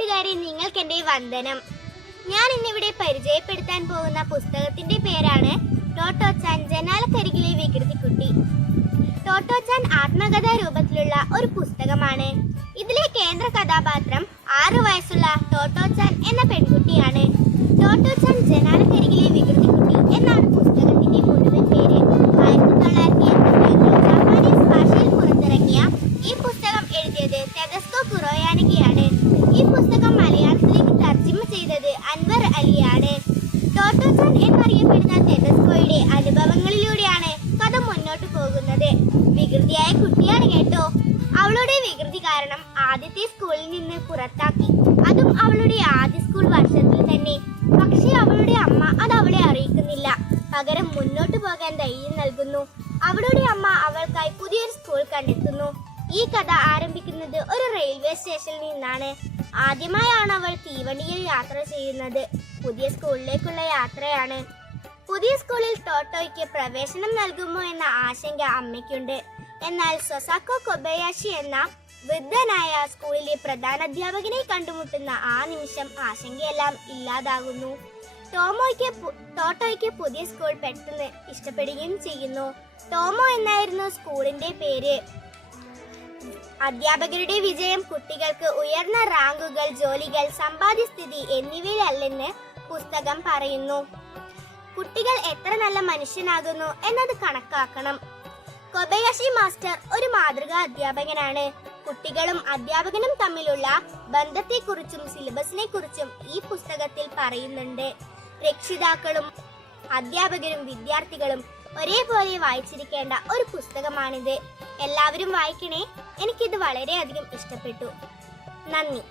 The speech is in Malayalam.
കൂട്ടുകാരെ നിങ്ങൾക്ക് എന്റെ വന്ദനം. ഞാൻ ഇന്നിവിടെ പരിചയപ്പെടുത്താൻ പോകുന്ന പുസ്തകത്തിന്റെ പേരാണ് ടോട്ടോച്ചാൻ ജനാലക്കരികിലെ വികൃതിക്കുട്ടി. ടോട്ടോച്ചാൻ ആത്മകഥാ രൂപത്തിലുള്ള ഒരു പുസ്തകമാണ്. ഇതിലെ കേന്ദ്ര കഥാപാത്രം ആറു വയസ്സുള്ള ടോട്ടോച്ചാൻ എന്ന പെൺകുട്ടിയാണ്. ടോട്ടോച്ചാൻ ജനാലക്കരികിലെ വികൃതിക്കുട്ടി എന്നാണ് എന്നറിയപ്പെടുന്ന തെജസ്കോയുടെ അനുഭവങ്ങളിലൂടെയാണ് കഥ മുന്നോട്ട് പോകുന്നത്. വികൃതിയായ കുട്ടിയാണ് കേട്ടോ. അവളുടെ വികൃതി കാരണം ആദ്യത്തെ സ്കൂളിൽ നിന്ന് പുറത്താക്കി. അതും അവളുടെ ആദ്യ സ്കൂൾ വർഷത്തിൽ തന്നെ. പക്ഷേ അവളുടെ അമ്മ അത് അവളെ അറിയിക്കുന്നില്ല. പകരം മുന്നോട്ട് പോകാൻ ധൈര്യം നൽകുന്നു. അവളുടെ അമ്മ അവൾക്കായി പുതിയൊരു സ്കൂൾ കണ്ടെത്തുന്നു. ഈ കഥ ആരംഭിക്കുന്നത് ഒരു റെയിൽവേ സ്റ്റേഷനിൽ നിന്നാണ്. ആദ്യമായാണ് അവൾ തീവണ്ടിയിൽ യാത്ര ചെയ്യുന്നത്. പുതിയ സ്കൂളിലേക്കുള്ള യാത്രയാണ്. പുതിയ സ്കൂളിൽ ടോട്ടോയ്ക്ക് പ്രവേശനം നൽകുമോ എന്ന ആശങ്ക അമ്മയ്ക്കുണ്ട്. എന്നാൽ സൊസാക്കോ കൊബയാഷി എന്ന വൃദ്ധനായ സ്കൂളിലെ പ്രധാനാധ്യാപകനെ കണ്ടുമുട്ടുന്ന ആ നിമിഷം ആശങ്കയെല്ലാം ഇല്ലാതാകുന്നു. ടോമോയ്ക്ക് ടോട്ടോയ്ക്ക് പുതിയ സ്കൂൾ പെട്ടെന്ന് ഇഷ്ടപ്പെടുകയും ചെയ്യുന്നു. ടോമോ എന്നായിരുന്നു സ്കൂളിന്റെ പേര്. അധ്യാപകരുടെ വിജയം കുട്ടികൾക്ക് ഉയർന്ന റാങ്കുകൾ ജോലികൾ സമ്പാദ്യസ്ഥിതി എന്നിവയിലല്ലെന്ന് പുസ്തകം പറയുന്നു. കുട്ടികൾ എത്ര നല്ല മനുഷ്യനാകുന്നു എന്നത് കണക്കാക്കണം. കൊബയാഷി മാസ്റ്റർ ഒരു മാതൃകാ അധ്യാപകനാണ്. കുട്ടികളും അധ്യാപകനും തമ്മിലുള്ള ബന്ധത്തെക്കുറിച്ചും സിലബസിനെ കുറിച്ചും ഈ പുസ്തകത്തിൽ പറയുന്നുണ്ട്. രക്ഷിതാക്കളും അധ്യാപകരും വിദ്യാർത്ഥികളും ഒരേപോലെ വായിച്ചിരിക്കേണ്ട ഒരു പുസ്തകമാണിത്. എല്ലാവരും വായിക്കണേ. എനിക്കിത് വളരെയധികം ഇഷ്ടപ്പെട്ടു. നന്ദി.